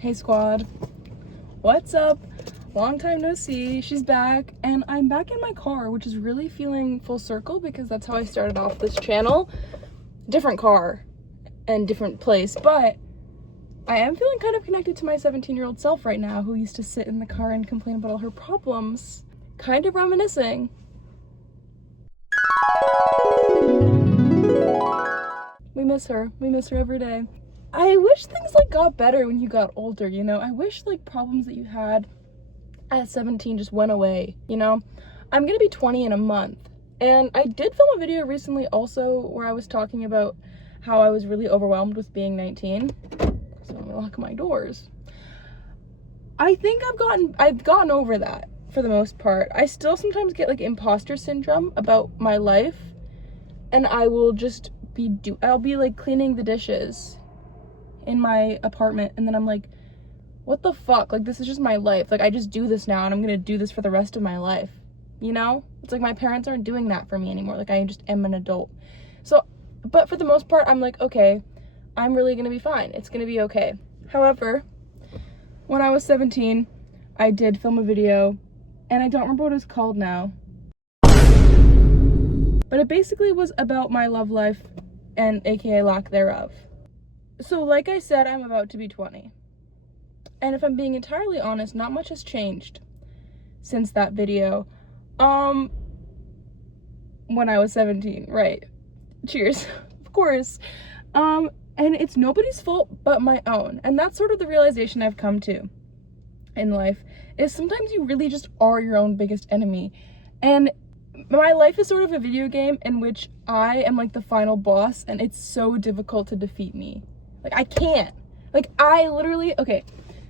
Hey squad, what's up? Long time no see. She's back, and I'm back in my car, which is really feeling full circle because that's how I started off this channel. Different car and different place, but I am feeling kind of connected to my 17-year-old self right now, who used to sit in the car and complain about all her problems. Kind of reminiscing. We miss her every day. I wish things got better when you got older, you know? I wish problems that you had at 17 just went away, you know? I'm gonna be 20 in a month, and I did film a video recently also where I was talking about how I was really overwhelmed with being 19. So I'm gonna lock my doors. I think I've gotten over that for the most part. I still sometimes get imposter syndrome about my life, and I will just I'll be cleaning the dishes in my apartment, and then I'm like, what the fuck? This is just my life. I just do this now, and I'm gonna do this for the rest of my life, you know? It's my parents aren't doing that for me anymore. I just am an adult. So, but for the most part, I'm okay, I'm really gonna be fine. It's gonna be okay. However, when I was 17, I did film a video, and I don't remember what it was called now, but it basically was about my love life and aka lack thereof. So like I said, I'm about to be 20. And if I'm being entirely honest, not much has changed since that video. When I was 17, right? Cheers, of course. And it's nobody's fault but my own. And that's sort of the realization I've come to in life, is sometimes you really just are your own biggest enemy. And my life is sort of a video game in which I am the final boss, and it's so difficult to defeat me. I can't. I literally, okay,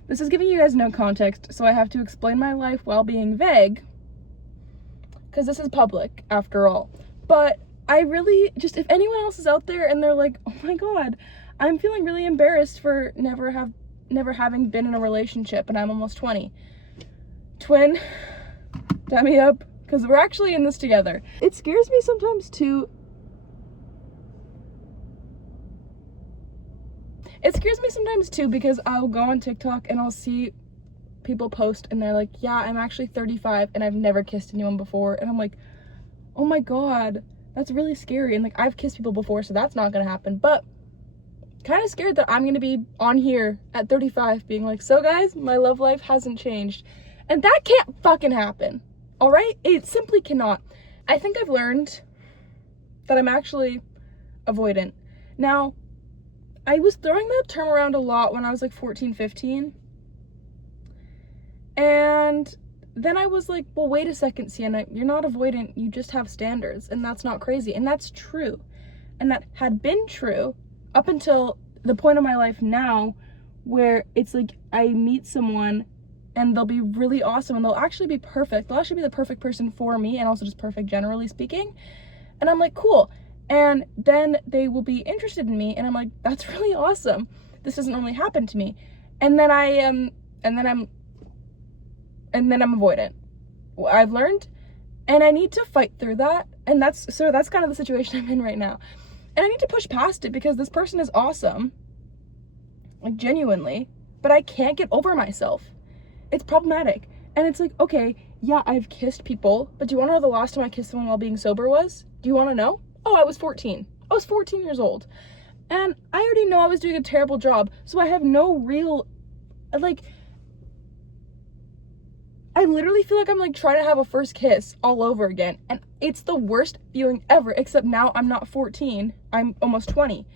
this is giving you guys no context, so I have to explain my life while being vague, because this is public, after all. But I really, just, if anyone else is out there and they're like, oh my god, I'm feeling really embarrassed for never having been in a relationship, and I'm almost 20. Twin, dab me up, because we're actually in this together. It scares me sometimes too. It scares me sometimes too because I'll go on TikTok and I'll see people post and they're like, yeah, I'm actually 35 and I've never kissed anyone before. And I'm like, oh my god, that's really scary. And I've kissed people before, so that's not gonna happen. But kind of scared that I'm gonna be on here at 35 being so guys, my love life hasn't changed. And that can't fucking happen. All right? It simply cannot. I think I've learned that I'm actually avoidant. Now, I was throwing that term around a lot when I was 14, 15. And then I was like, well, wait a second, Sienna, you're not avoidant, you just have standards, and that's not crazy. And that's true. And that had been true up until the point of my life now where it's I meet someone and they'll be really awesome and they'll actually be perfect. They'll actually be the perfect person for me, and also just perfect generally speaking. And I'm like, cool. And then they will be interested in me, and I'm like, that's really awesome. This doesn't normally happen to me. And then I'm avoidant. I've learned, and I need to fight through that. And that's kind of the situation I'm in right now. And I need to push past it because this person is awesome, genuinely, but I can't get over myself. It's problematic. And it's okay, yeah, I've kissed people, but do you want to know the last time I kissed someone while being sober was? Do you want to know? Oh, I was 14. I was 14 years old. And I already know I was doing a terrible job, so I have no real, I literally feel I'm trying to have a first kiss all over again. And it's the worst feeling ever, except now I'm not 14, I'm almost 20.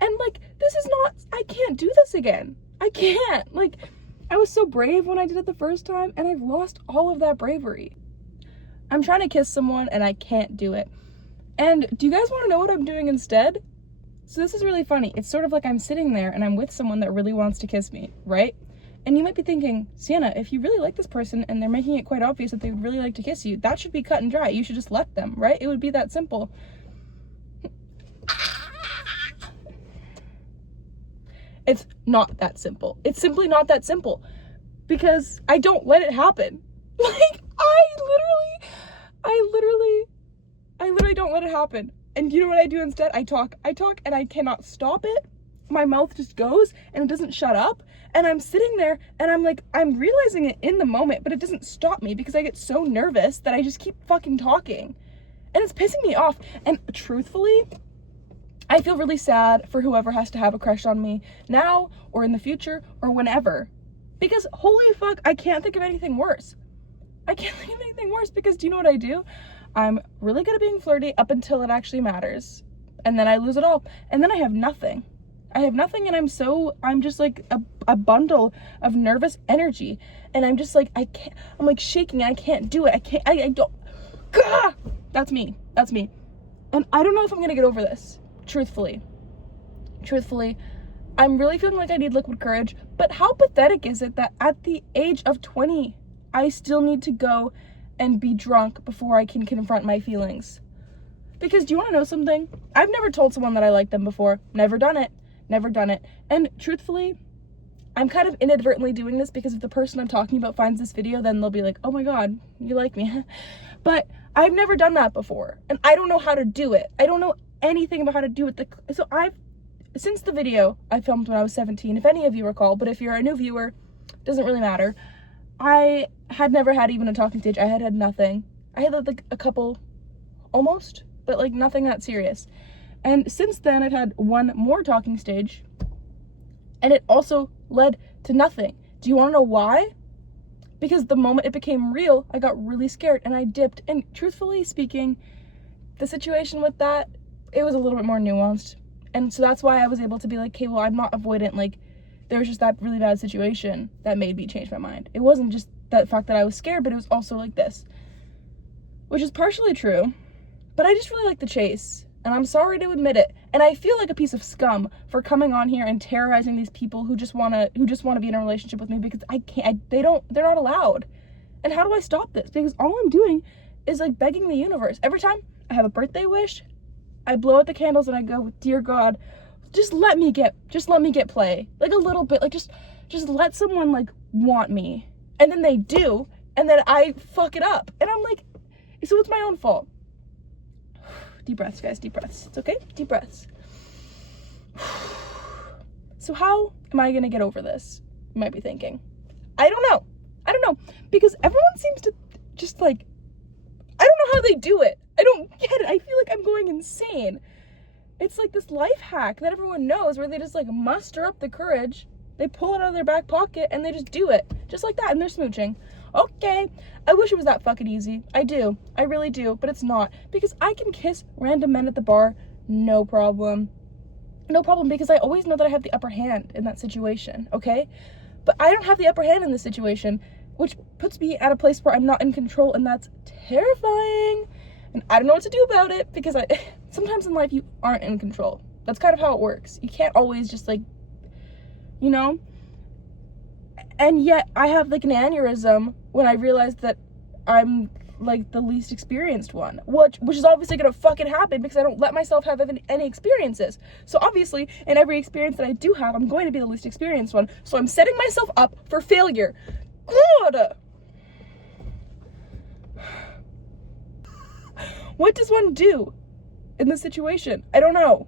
And this is not, I can't do this again. I can't. I was so brave when I did it the first time, and I've lost all of that bravery. I'm trying to kiss someone, and I can't do it. And do you guys want to know what I'm doing instead? So this is really funny. It's sort of I'm sitting there, and I'm with someone that really wants to kiss me, right? And you might be thinking, Sienna, if you really like this person, and they're making it quite obvious that they would really like to kiss you, that should be cut and dry. You should just let them, right? It would be that simple. It's not that simple. It's simply not that simple, because I don't let it happen. I literally don't let it happen. And you know what I do instead? I talk, and I cannot stop it. my mouth just goes and it doesn't shut up. And I'm sitting there and I'm like, I'm realizing it in the moment, but it doesn't stop me because I get so nervous that I just keep fucking talking. And it's pissing me off. And truthfully, I feel really sad for whoever has to have a crush on me now or in the future or whenever. Because holy fuck, I can't think of anything worse. I can't think of anything worse because do you know what I do? I'm really good at being flirty up until it actually matters. And then I lose it all. And then I have nothing. I have nothing, and I'm just like a bundle of nervous energy. And I'm just like, I'm like shaking and I can't do it. I don't. Gah! That's me. And I don't know if I'm gonna get over this. Truthfully, I'm really feeling like I need liquid courage. But how pathetic is it that at the age of 20, I still need to go and be drunk before I can confront my feelings? Because do you want to know something? I've never told someone that I like them before. Never done it. And truthfully, I'm kind of inadvertently doing this because if the person I'm talking about finds this video, then they'll be like, oh my god, you like me. But I've never done that before. And I don't know how to do it. I don't know anything about how to do it. So since the video I filmed when I was 17, if any of you recall, but if you're a new viewer, doesn't really matter. I had never had even a talking stage. I had nothing. I had like a couple almost, but like nothing that serious. And since then I've had one more talking stage and it also led to nothing. Do you want to know why? Because the moment it became real, I got really scared and I dipped. And truthfully speaking, the situation with that, it was a little bit more nuanced. And so that's why I was able to be like, okay, well, I'm not avoidant. Like, there was just that really bad situation that made me change my mind. It wasn't just the fact that I was scared, but it was also like this, which is partially true. But I just really like the chase, and I'm sorry to admit it. And I feel like a piece of scum for coming on here and terrorizing these people who just wanna be in a relationship with me because they're not allowed. And how do I stop this? Because all I'm doing is like begging the universe. Every time I have a birthday wish, I blow out the candles and I go, dear God, just let me get play. Like a little bit, like just let someone like want me. And then they do, and then I fuck it up. And I'm like, so it's my own fault. Deep breaths, guys, deep breaths. It's okay, deep breaths. So how am I gonna get over this? You might be thinking. I don't know, because everyone seems to just like, I don't know how they do it. I don't get it. I feel like I'm going insane. It's like this life hack that everyone knows where they just like muster up the courage, they pull it out of their back pocket and they just do it. Just like that, and they're smooching. Okay, I wish it was that fucking easy. I do. I really do, but it's not. Because I can kiss random men at the bar, no problem. No problem, because I always know that I have the upper hand in that situation, okay? But I don't have the upper hand in this situation, which puts me at a place where I'm not in control, and that's terrifying. And I don't know what to do about it, because sometimes in life you aren't in control. That's kind of how it works. You can't always just like, you know? And yet I have like an aneurysm when I realize that I'm like the least experienced one, which is obviously gonna fucking happen because I don't let myself have any experiences. So obviously in every experience that I do have, I'm going to be the least experienced one. So I'm setting myself up for failure. God. What does one do in this situation? I don't know.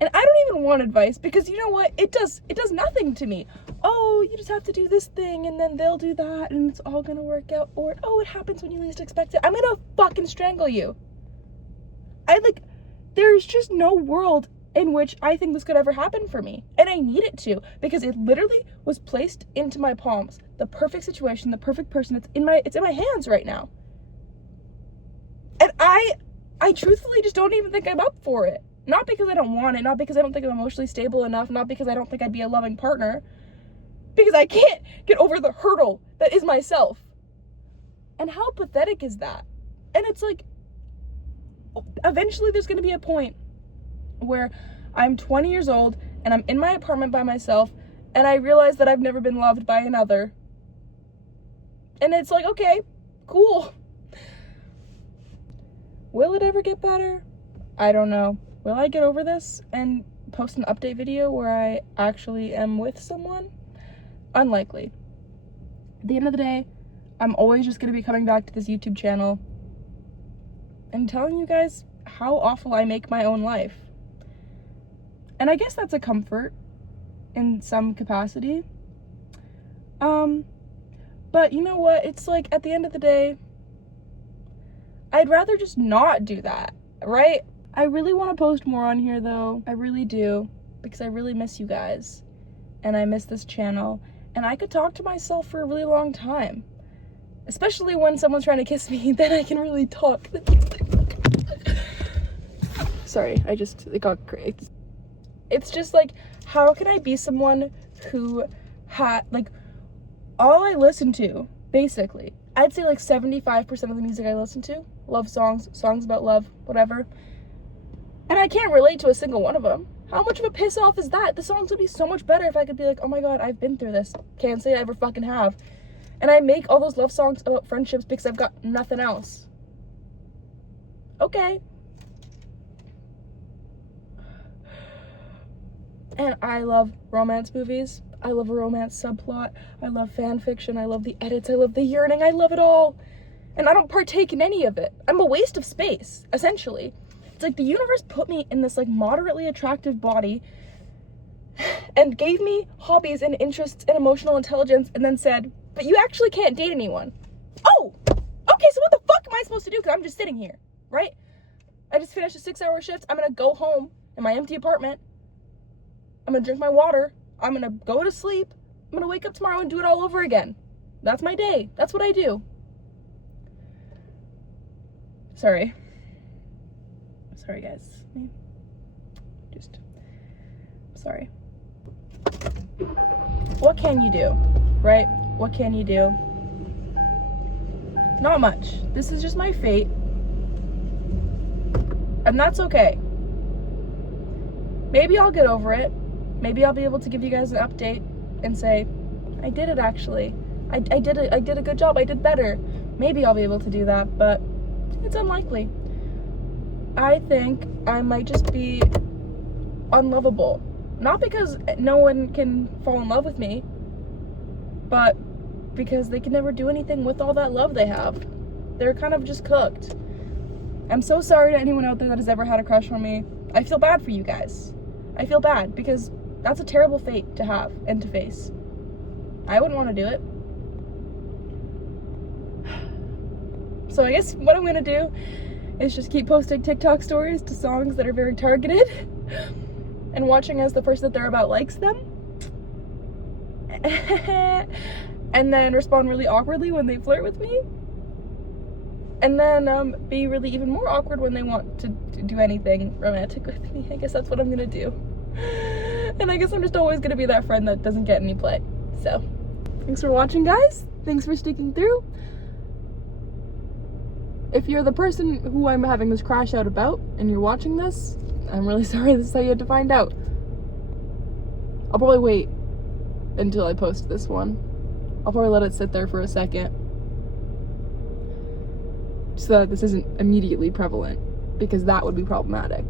And I don't even want advice because you know what? It does nothing to me. Oh, you just have to do this thing and then they'll do that and it's all gonna work out. Or, oh, it happens when you least expect it. I'm gonna fucking strangle you. There's just no world in which I think this could ever happen for me. And I need it to, because it literally was placed into my palms. The perfect situation, the perfect person, it's in my hands right now. And I truthfully just don't even think I'm up for it. Not because I don't want it, not because I don't think I'm emotionally stable enough, not because I don't think I'd be a loving partner, because I can't get over the hurdle that is myself. And how pathetic is that? And it's like, eventually there's gonna be a point where I'm 20 years old and I'm in my apartment by myself and I realize that I've never been loved by another. And it's like, okay, cool. Will it ever get better? I don't know. Will I get over this and post an update video where I actually am with someone? Unlikely. At the end of the day, I'm always just going to be coming back to this YouTube channel and telling you guys how awful I make my own life. And I guess that's a comfort in some capacity. But you know what? It's like, at the end of the day, I'd rather just not do that, right? I really want to post more on here though. I really do, because I really miss you guys. And I miss this channel. And I could talk to myself for a really long time. Especially when someone's trying to kiss me, then I can really talk. Sorry, it got great. It's just like, how can I be someone who like, all I listen to, basically, I'd say like 75% of the music I listen to, love songs, songs about love, whatever, and I can't relate to a single one of them. How much of a piss off is that? The songs would be so much better if I could be like, oh my god, I've been through this. Can't say I ever fucking have. And I make all those love songs about friendships because I've got nothing else. Okay. And I love romance movies. I love a romance subplot. I love fan fiction. I love the edits. I love the yearning. I love it all. And I don't partake in any of it. I'm a waste of space, essentially. It's like the universe put me in this like moderately attractive body and gave me hobbies and interests and emotional intelligence and then said, but you actually can't date anyone. Oh, okay, so what the fuck am I supposed to do? Because I'm just sitting here, right? I just finished a 6-hour shift. I'm gonna go home in my empty apartment. I'm gonna drink my water. I'm gonna go to sleep. I'm gonna wake up tomorrow and do it all over again. That's my day. That's what I do. Sorry. Sorry, guys. Sorry. What can you do, right? What can you do? Not much. This is just my fate. And that's okay. Maybe I'll get over it. Maybe I'll be able to give you guys an update and say, I did it actually. I did a good job. I did better. Maybe I'll be able to do that, but it's unlikely. I think I might just be unlovable. Not because no one can fall in love with me, but because they can never do anything with all that love they have. They're kind of just cooked. I'm so sorry to anyone out there that has ever had a crush on me. I feel bad for you guys. I feel bad because that's a terrible fate to have and to face. I wouldn't want to do it. So I guess what I'm gonna do is just keep posting TikTok stories to songs that are very targeted and watching as the person that they're about likes them. And then respond really awkwardly when they flirt with me. And then be really even more awkward when they want to do anything romantic with me. I guess that's what I'm gonna do. And I guess I'm just always gonna be that friend that doesn't get any play. So, thanks for watching, guys. Thanks for sticking through. If you're the person who I'm having this crash out about and you're watching this, I'm really sorry this is how you had to find out. I'll probably wait until I post this one. I'll probably let it sit there for a second so that this isn't immediately prevalent, because that would be problematic.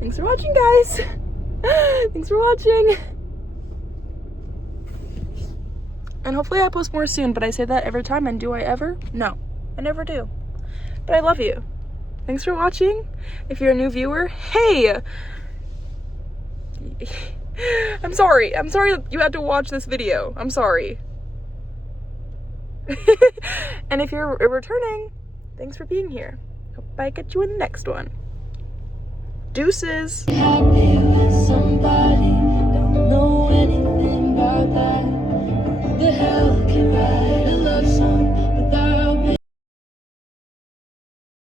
Thanks for watching, guys. Thanks for watching. And hopefully I post more soon, but I say that every time, and do I ever? No, I never do. But I love you. Thanks for watching. If you're a new viewer, hey! I'm sorry that you had to watch this video. I'm sorry. And if you're returning, thanks for being here. Hope I get you in the next one. Deuces.